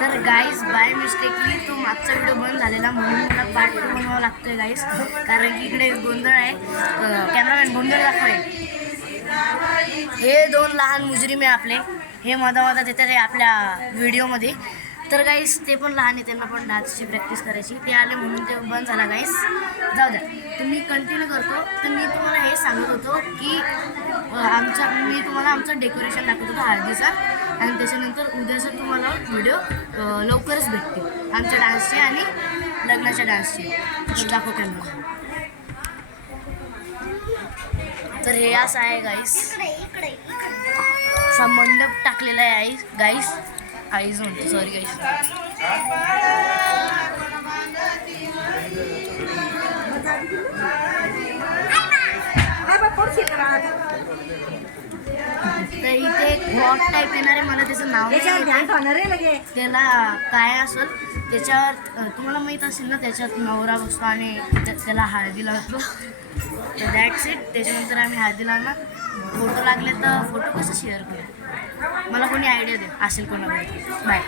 तर गाईस bye mistakenly तो मागचा व्हिडिओ बंद झालेला म्हणून मला पार्ट 2 बनवावा लागतोय गाईस, कारण की इकडे गोंधळ आहे. कॅमेरामॅन गोंधळ दाखवाय. हे दोन लहान मुजरीम आहे आपले, हे मधा येतात आहे आपल्या व्हिडिओमध्ये. तर गाईस ते पण लहान आहे, त्यांना पण डान्सची प्रॅक्टिस करायची. ते आले म्हणून ते बंद झाला गाईस, जाऊ द्या. तर मी कंटिन्यू करतो. तर मी तुम्हाला हे सांगत होतो की मी तुम्हाला आमचं डेकोरेशन दाखवत होतो हळदीचा, आणि त्याच्यानंतर उद्याचा तुम्हाला व्हिडिओ लवकरच भेटतील आमच्या डान्सचे आणि लग्नाच्या डान्सचे. दाखवते मला. तर हे असं आहे गाईस, असा मंडप टाकलेला आहे गाईस. आईज म्हणते, सॉरी गाईस. तर इथे एक ब्लॉग टाईप येणार आहे, मला त्याचं नाव नाही. त्याला काय असेल त्याच्यावर तुम्हाला माहीत असेल ना, त्याच्यात नवरा बसतो आणि त्याला हळदी लागतो. तर दॅट्स इट. त्याच्यानंतर आम्ही हळदीला ना फोटो लागले, तर फोटो कसं शेअर करू मला कोणी आयडिया दे असेल कोणाकडे. बाय.